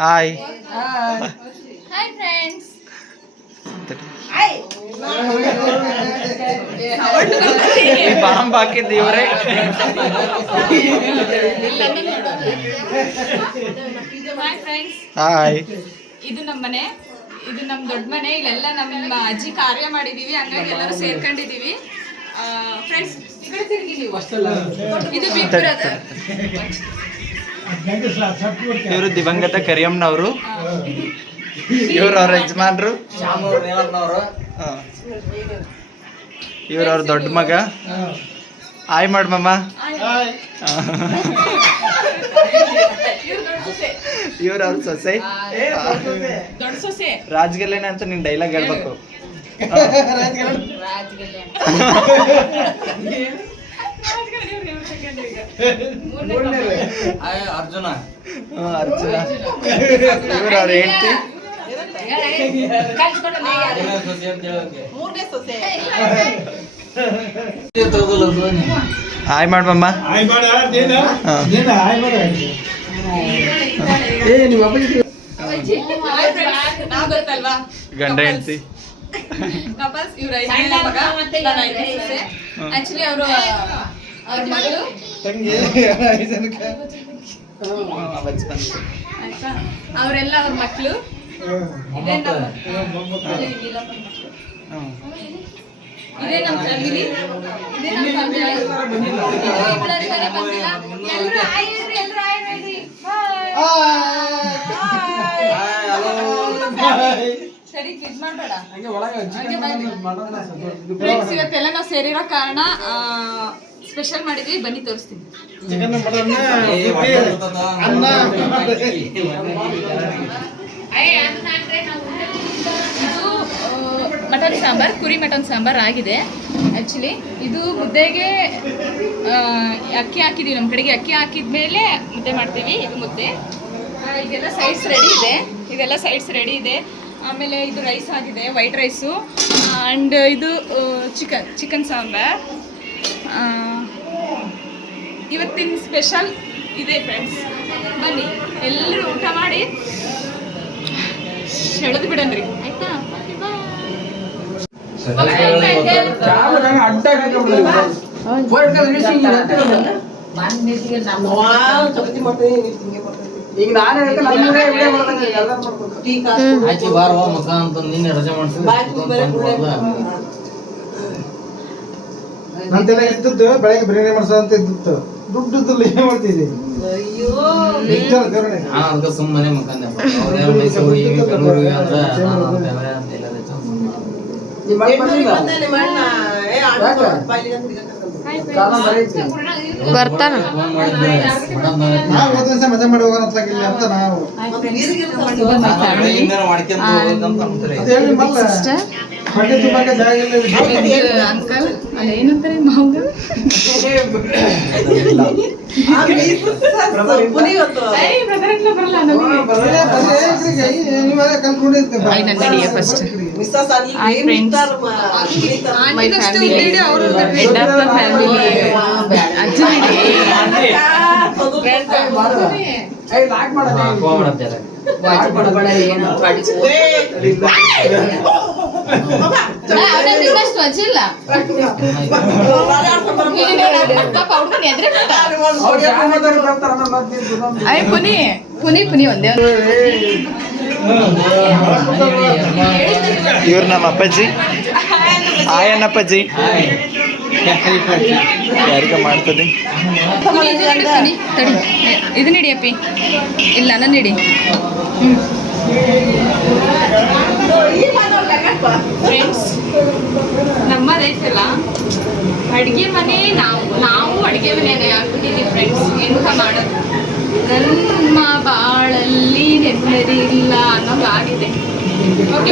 Hi hi friends. Bomb ಹಾಕಿದ್ದು ಇವರೇ. Hi, ಇದು ನಮ್ಮ ಮನೆ, ಇದು ನಮ್ಮ ದೊಡ್ಡ ಮನೆ. ಇಲ್ಲೆಲ್ಲ ನಮ್ಮ ಅಜ್ಜಿ ಕಾರ್ಯ ಮಾಡಿದೀವಿ, ಹಂಗಾಗಿ ಎಲ್ಲರೂ ಸೇರ್ಕೊಂಡಿದೀವಿ. ಫ್ರೆಂಡ್ಸ್ ಈ ಕಡೆ ತಿರುಗಿ ನೀವು. ಇದು ಬಿಗ್ ಬ್ರದರ್, ಇವರು ದಿವಂಗತ ಕರಿಯಮ್ಮನವರು, ಇವ್ರ ಅವ್ರ ಯಜಮಾನ್ರು, ಇವ್ರ ಅವ್ರ ದೊಡ್ಡ ಮಗ. ಆಯ್ ಮಾಡಮ್ಮ. ಇವ್ರ ಅವ್ರ ಸೊಸೆ ದೊಡ್ಡ ಸೊಸೆ ರಾಜ್ಗೆಲ್ಲೇನ ಅಂತ ನಿನ್ ಡೈಲಾಗ್ ಹೇಳ್ಬೇಕು. ಅರ್ಜುನ ಅರ್ಜುನ ಇವ್ರ ಅವ್ರ ಹೆಂಡತಿ. ಹಾಯ್ ಮಾಡಮ್ಮ. ಗಂಡ ಹೆಂಡತಿ. ಆಕ್ಚುಲಿ ಅವರು ಮಗಳು ಅವರೆಲ್ಲ ಅವ್ರ ಮಕ್ಕಳು. ಇದೇ ನಮ್ಮ ಫ್ಯಾಮಿಲಿ, ಇದೇ ನಮ್ಮ ಫ್ಯಾಮಿಲಿ. ಸರಿ ಕಿಡ್ ಮಾಡಬೇಡ ಫ್ರೆಂಡ್ಸ್. ಇವತ್ತೆಲ್ಲ ನಾವು ಸೇರಿರೋ ಕಾರಣ ಸ್ಪೆಷಲ್ ಮಾಡಿದ್ವಿ, ಬನ್ನಿ ತೋರಿಸ್ತೀನಿ. ಇದು ಮಟನ್ ಸಾಂಬಾರ್, ಕುರಿ ಮಟನ್ ಸಾಂಬಾರ್ ಆಗಿದೆ. ಆ್ಯಕ್ಚುಲಿ ಇದು ಮುದ್ದೆಗೆ ಅಕ್ಕಿ ಹಾಕಿದ್ದೀವಿ, ನಮ್ಮ ಕಡೆಗೆ ಅಕ್ಕಿ ಹಾಕಿದ್ಮೇಲೆ ಮುದ್ದೆ ಮಾಡ್ತೀವಿ. ಇದು ಮುದ್ದೆ. ಇದೆಲ್ಲ ಸೈಡ್ಸ್ ರೆಡಿ ಇದೆ, ಇದೆಲ್ಲ ಸೈಡ್ಸ್ ರೆಡಿ ಇದೆ. ಆಮೇಲೆ ಇದು ರೈಸ್ ಆಗಿದೆ, ವೈಟ್ ರೈಸು. ಆ್ಯಂಡ್ ಇದು ಚಿಕನ್ ಸಾಂಬಾರ್. ಇವತ್ತಿನ ಸ್ಪೆಷಲ್ ಇದೆ ಫ್ರೆಂಡ್ಸ್. ಬನ್ನಿ ಎಲ್ಲರೂ ಊಟ ಮಾಡಿ ಸೆಳೆದು ಬಿಡನ್ರಿ, ಆಯ್ತಾ? ಈಗ ನಾನು ಆಯ್ತು ಬಾರ ಮಗ ಅಂತ ನಿನ್ನೆ ರಜೆ ನಂತೆಲ್ಲ ಇದ್ದದ್ದು ಬೆಳಗ್ಗೆ ಬಿರಿಯಾನಿ ಮಾಡ್ಸೋ ಅಂತ ಇದ್ದಿತ್ತು. ದುಡ್ಡು ಏನ್ ಮಾಡ್ತಿದ್ದಿ? ಸುಮ್ಮನೆ ಮಕ್ಕಂದೆ ಬರ್ತಾನ ಮಜಾ ಮಾಡಿ ಹೋಗೋಣ ಅಂತ ನಾವು ಹೊಟ್ಟೆ ತುಂಬಾಕ ಜಾಗ ಅಂಕಲ್ ಅಲ್ಲ ಏನಂತಾರೆ ಮಾವಂಗ ಫಸ್ಟ್ ಮೈ ಫ್ಯಾಮಿಲಿ ಅಜ್ಜಿಲ್ಲ ಪುನಿ ಪುನಿ ಪುನಿ ಒಂದೇ. ಇವ್ರು ನಮ್ಮ ಅಪ್ಪಾಜಿ. ಆಯಣ್ಣಪ್ಪಾಜಿ ಯಾರಿಗ ಮಾಡ್ತದೆ. ಇದು ನಡಿಯಪ್ಪಿ, ಇಲ್ಲ ನಾನು ನಡಿ. ಫ್ರೆಂಡ್ಸ್ ನಮ್ಮದೈತಲ್ಲ ಅಡುಗೆ ಮನೆ, ನಾವು ಅಡುಗೆ ಮನೆಯೇ ಆಗ್ಬಿಟ್ಟಿದ್ದೀವಿ ಫ್ರೆಂಡ್ಸ್. ಎಂತ ಮಾಡೋದು, ನಮ್ಮ ಬಾಳಲ್ಲಿ ನೆಮ್ಮದಿ ಇಲ್ಲ ಅನ್ನೋದಾಗಿದೆ. ಓಕೆ.